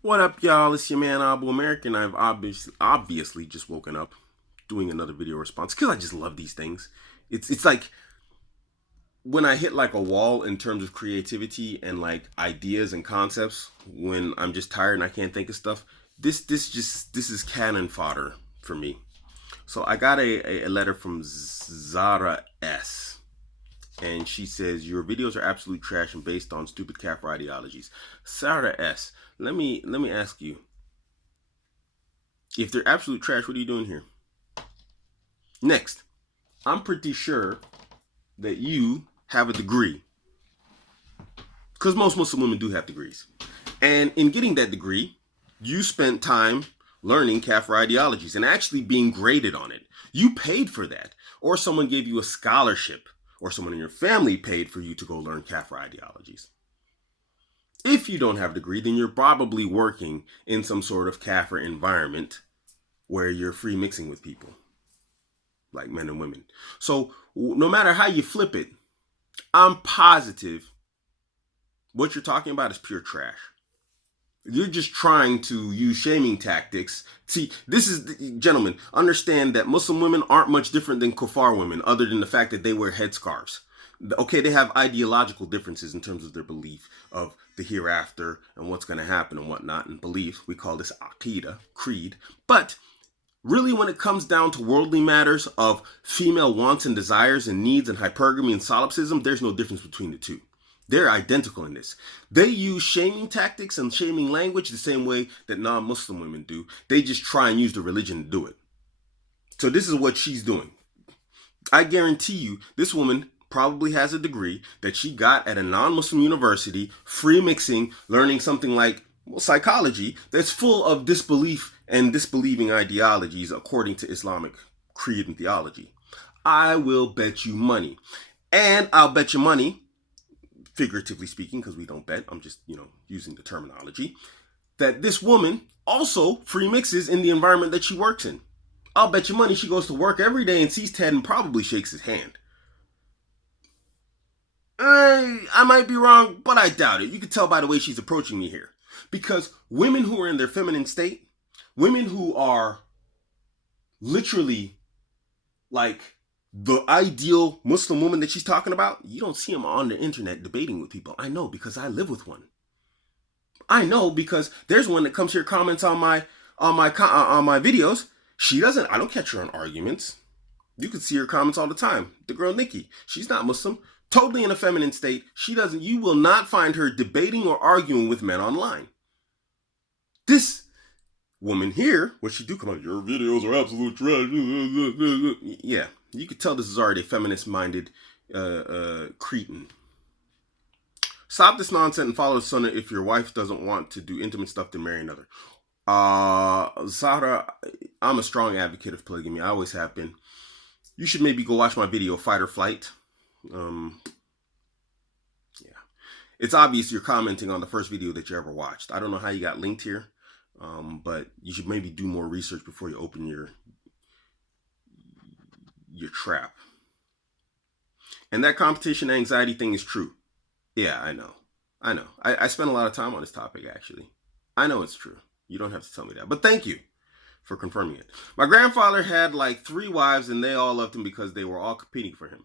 What up, y'all? It's your man Abuamerican. I've obviously just woken up doing another video response because I just love these things. It's like when I hit like a wall in terms of creativity and like ideas and concepts when I'm just tired and I can't think of stuff. This is cannon fodder for me. So I got a letter from Zahra S. And she says your videos are absolute trash and based on stupid Kafir ideologies. Zahra S. Let me ask you, if they're absolute trash, what are you doing here? Next, I'm pretty sure that you have a degree. Because most Muslim women do have degrees. And in getting that degree, you spent time learning Kafir ideologies and actually being graded on it. You paid for that. Or someone gave you a scholarship. Or someone in your family paid for you to go learn Kafir ideologies. If you don't have a degree, then you're probably working in some sort of Kafir environment where you're free mixing with people, like men and women. So no matter how you flip it, I'm positive what you're talking about is pure trash. You're just trying to use shaming tactics. See, gentlemen, understand that Muslim women aren't much different than Kufar women, other than the fact that they wear headscarves. Okay, they have ideological differences in terms of their belief of the hereafter and what's going to happen and whatnot, and belief. We call this aqidah, creed. But really, when it comes down to worldly matters of female wants and desires and needs and hypergamy and solipsism, there's no difference between the two. They're identical in this. They use shaming tactics and shaming language the same way that non-Muslim women do. They just try and use the religion to do it. So this is what she's doing. I guarantee you, this woman probably has a degree that she got at a non-Muslim university, free mixing, learning something like psychology that's full of disbelief and disbelieving ideologies according to Islamic creed and theology. I will bet you money. And I'll bet you money, figuratively speaking, because we don't bet, I'm just, using the terminology, that this woman also free mixes in the environment that she works in. I'll bet you money she goes to work every day and sees Ted and probably shakes his hand. I might be wrong, but I doubt it. You can tell by the way she's approaching me here. Because women who are in their feminine state, women who are literally like the ideal Muslim woman that she's talking about, you don't see them on the internet debating with people. I know because I live with one. I know because there's one that comes here, comments on my videos. I don't catch her on arguments. You can see her comments all the time. The girl Nikki, she's not Muslim, totally in a feminine state. You will not find her debating or arguing with men online. This woman here, what she do come out, your videos are absolute trash. Yeah, you could tell this is already a feminist-minded cretin. Stop this nonsense and follow the sunnah. If your wife doesn't want to do intimate stuff, then marry another. Zahra, I'm a strong advocate of polygamy. I always have been. You should maybe go watch my video, Fight or Flight. Yeah. It's obvious you're commenting on the first video that you ever watched. I don't know how you got linked here, but you should maybe do more research before you open your trap. And that competition anxiety thing is true. Yeah, I know. I spent a lot of time on this topic, actually. I know it's true. You don't have to tell me that. But thank you for confirming it. My grandfather had like 3 wives, and they all loved him because they were all competing for him.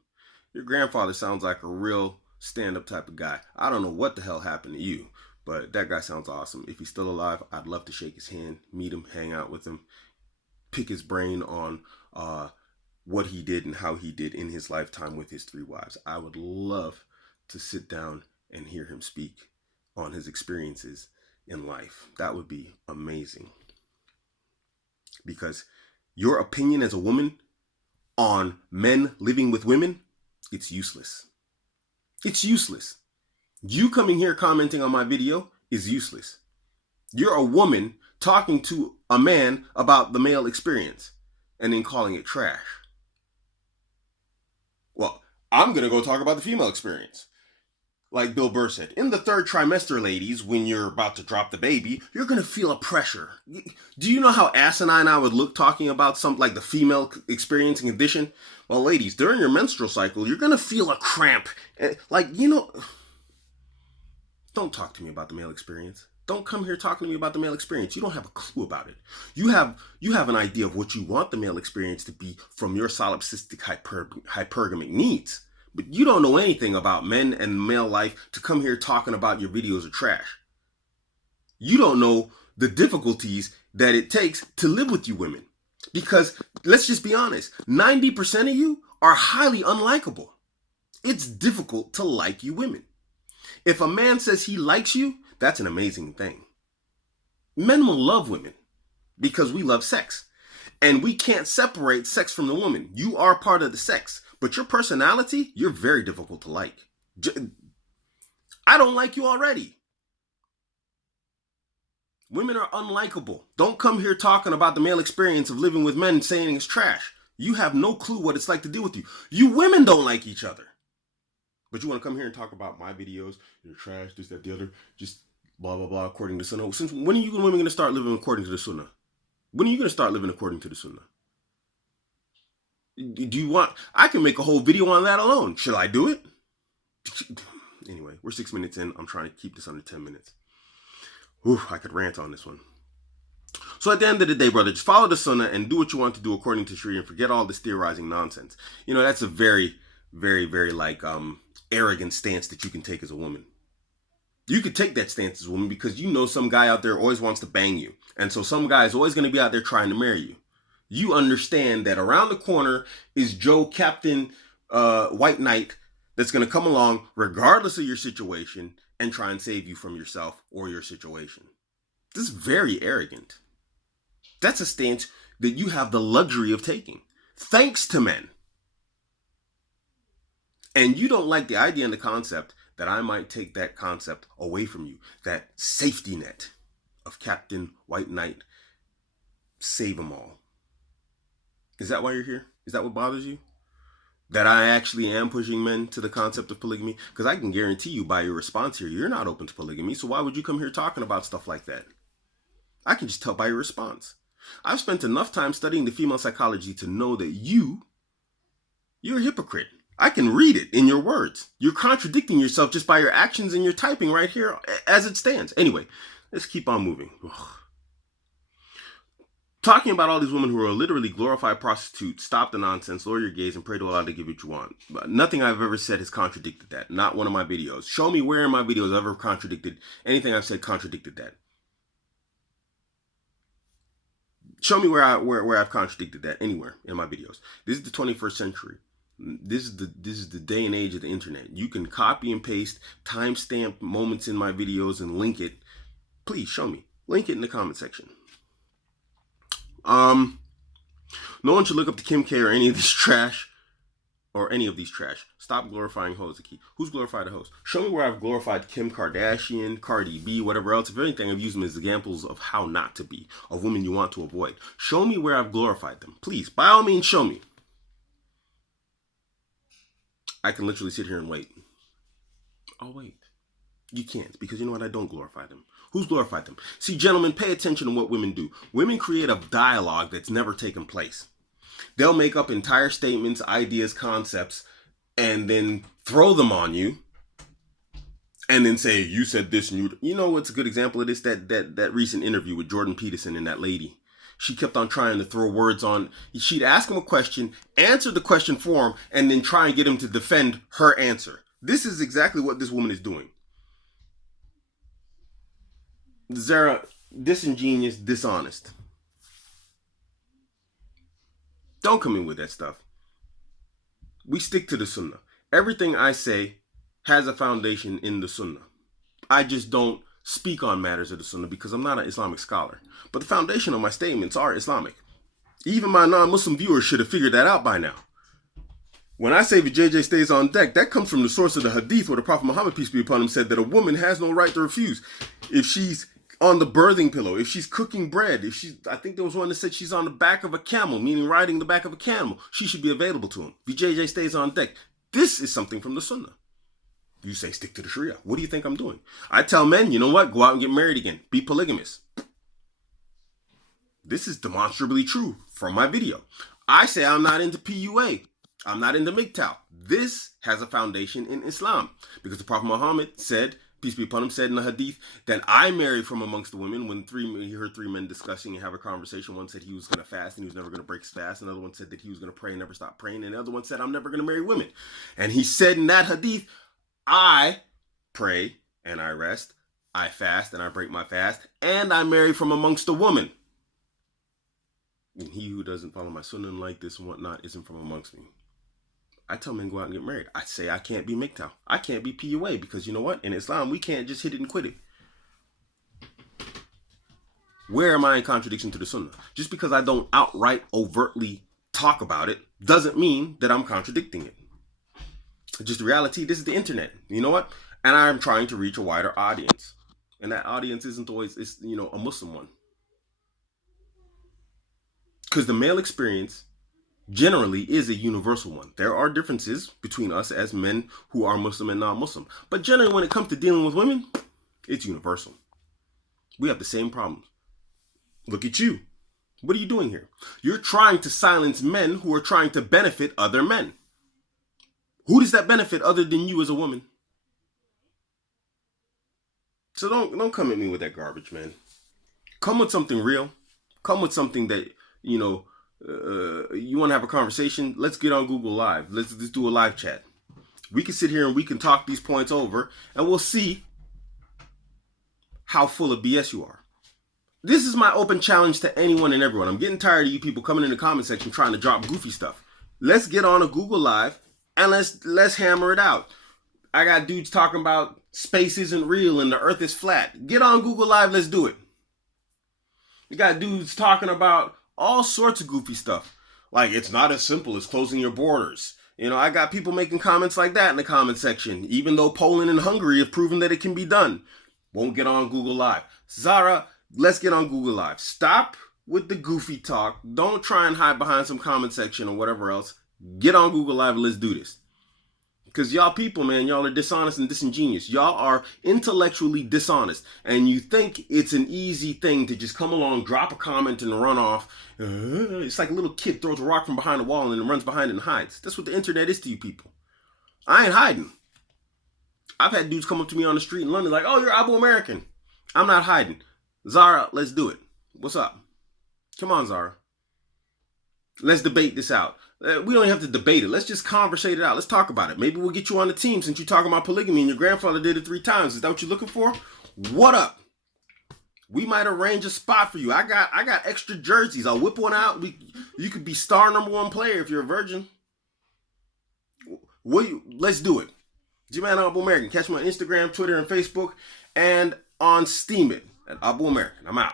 Your grandfather sounds like a real stand-up type of guy. I don't know what the hell happened to you, but that guy sounds awesome. If he's still alive, I'd love to shake his hand, meet him, hang out with him, pick his brain on what he did and how he did in his lifetime with his 3 wives. I would love to sit down and hear him speak on his experiences in life. That would be amazing. Because your opinion as a woman on men living with women, it's useless. It's useless. You coming here commenting on my video is useless. You're a woman talking to a man about the male experience and then calling it trash. Well, I'm going to go talk about the female experience. Like Bill Burr said, in the 3rd trimester, ladies, when you're about to drop the baby, you're going to feel a pressure. Do you know how asinine I would look talking about something like the female experiencing condition? Well, ladies, during your menstrual cycle, you're going to feel a cramp. Don't talk to me about the male experience. Don't come here talking to me about the male experience. You don't have a clue about it. You have an idea of what you want the male experience to be from your solipsistic hypergamic needs. But you don't know anything about men and male life to come here talking about your videos are trash. You don't know the difficulties that it takes to live with you women. Because let's just be honest, 90% of you are highly unlikable. It's difficult to like you women. If a man says he likes you, that's an amazing thing. Men will love women because we love sex. And we can't separate sex from the woman. You are part of the sex. But your personality, you're very difficult to like. I don't like you already. Women are unlikable. Don't come here talking about the male experience of living with men saying it's trash. You have no clue what it's like to deal with you. You women don't like each other. But you want to come here and talk about my videos, you're trash, this, that, the other, just blah, blah, blah, according to Sunnah. Since when are you women going to start living according to the Sunnah? When are you going to start living according to the Sunnah? Do you want, I can make a whole video on that alone. Should I do it? Anyway, we're 6 minutes in. I'm trying to keep this under 10 minutes. Whew, I could rant on this one. So at the end of the day, brother, just follow the Sunnah and do what you want to do according to Sharia and forget all this theorizing nonsense. You know, that's a very, very, very arrogant stance that you can take as a woman. You could take that stance as a woman because you know some guy out there always wants to bang you. And so some guy is always going to be out there trying to marry you. You understand that around the corner is Joe Captain White Knight that's going to come along regardless of your situation and try and save you from yourself or your situation. This is very arrogant. That's a stance that you have the luxury of taking, thanks to men. And you don't like the idea and the concept that I might take that concept away from you, that safety net of Captain White Knight, save them all. Is that why you're here? Is that what bothers you? That I actually am pushing men to the concept of polygamy? Because I can guarantee you by your response here, you're not open to polygamy. So why would you come here talking about stuff like that? I can just tell by your response. I've spent enough time studying the female psychology to know that you're a hypocrite. I can read it in your words. You're contradicting yourself just by your actions and your typing right here as it stands. Anyway, let's keep on moving. Ugh. Talking about all these women who are literally glorified prostitutes, stop the nonsense, lower your gaze, and pray to Allah to give what you want. But nothing I've ever said has contradicted that. Not one of my videos. Show me where in my videos I've ever contradicted anything I've said contradicted that. Show me where I've contradicted that anywhere in my videos. This is the 21st century. This is the day and age of the internet. You can copy and paste timestamp moments in my videos and link it. Please show me. Link it in the comment section. No one should look up to Kim K or any of this trash. Stop glorifying hoes. The key. Who's glorified a host? Show me where I've glorified Kim Kardashian, Cardi B, whatever else. If anything, I've used them as examples of how not to be, of women you want to avoid. Show me where I've glorified them. Please, by all means, show me. I can literally sit here and wait. Oh, wait. You can't, because you know what? I don't glorify them. Who's glorified them? See, gentlemen, pay attention to what women do. Women create a dialogue that's never taken place. They'll make up entire statements, ideas, concepts, and then throw them on you. And then say, you said this. And you know what's a good example of this? That recent interview with Jordan Peterson and that lady. She kept on trying to throw words on. She'd ask him a question, answer the question for him, and then try and get him to defend her answer. This is exactly what this woman is doing. Zahra, disingenuous, dishonest. Don't come in with that stuff. We stick to the Sunnah. Everything I say has a foundation in the Sunnah. I just don't speak on matters of the Sunnah because I'm not an Islamic scholar. But the foundation of my statements are Islamic. Even my non-Muslim viewers should have figured that out by now. When I say VJJ stays on deck, that comes from the source of the hadith where the Prophet Muhammad, peace be upon him, said that a woman has no right to refuse. If she's on the birthing pillow, if she's cooking bread, I think there was one that said she's on the back of a camel, meaning riding the back of a camel, she should be available to him. VJJ stays on deck. This is something from the Sunnah. You say stick to the Sharia. What do you think I'm doing? I tell men, you know what? Go out and get married again. Be polygamous. This is demonstrably true from my video. I say I'm not into PUA. I'm not into MGTOW. This has a foundation in Islam because the Prophet Muhammad said peace be upon him, said in the hadith that I married from amongst the women. When he heard three men discussing and have a conversation, one said he was going to fast and he was never going to break his fast. Another one said that he was going to pray and never stop praying. And the other one said, I'm never going to marry women. And he said in that hadith, I pray and I rest, I fast and I break my fast, and I marry from amongst the women. And he who doesn't follow my sunnah like this and whatnot isn't from amongst me. I tell men go out and get married. I say I can't be MGTOW. I can't be PUA because you know what? In Islam, we can't just hit it and quit it. Where am I in contradiction to the sunnah? Just because I don't outright, overtly talk about it doesn't mean that I'm contradicting it. Just the reality, this is the internet. You know what? And I'm trying to reach a wider audience. And that audience isn't always, a Muslim one. Because the male experience generally is a universal one. There are differences between us as men who are Muslim and non-Muslim. But generally when it comes to dealing with women, it's universal. We have the same problems. Look at you. What are you doing here? You're trying to silence men who are trying to benefit other men. Who does that benefit other than you as a woman? So don't come at me with that garbage, man. Come with something real. Come with something that, you want to have a conversation. Let's get on Google Live. Let's do a live chat. We can sit here and we can talk these points over and we'll see how full of BS you are. This is my open challenge to anyone and everyone. I'm getting tired of you people coming in the comment section trying to drop goofy stuff. Let's get on a Google Live and let's hammer it out. I got dudes talking about space isn't real and the earth is flat. Get on Google Live, let's do it. You got dudes talking about all sorts of goofy stuff. Like it's not as simple as closing your borders. I got people making comments like that in the comment section, even though Poland and Hungary have proven that it can be done. Won't get on Google Live. Zahra, let's get on Google Live. Stop with the goofy talk. Don't try and hide behind some comment section or whatever else. Get on Google Live and let's do this. Because y'all people, man, y'all are dishonest and disingenuous. Y'all are intellectually dishonest. And you think it's an easy thing to just come along, drop a comment and run off. It's like a little kid throws a rock from behind a wall and then runs behind it and hides. That's what the internet is to you people. I ain't hiding. I've had dudes come up to me on the street in London like, oh, you're Abuamerican. I'm not hiding. Zahra, let's do it. What's up? Come on, Zahra. Let's debate this out. We don't have to debate it. Let's just conversate it out. Let's talk about it. Maybe we'll get you on the team since you're talking about polygamy and your grandfather did it 3 times. Is that what you're looking for? What up? We might arrange a spot for you. I got extra jerseys. I'll whip one out. You could be star #1 player if you're a virgin. Let's do it. G-Man Abuamerican. Catch me on Instagram, Twitter, and Facebook, and on Steam It at Abuamerican. I'm out.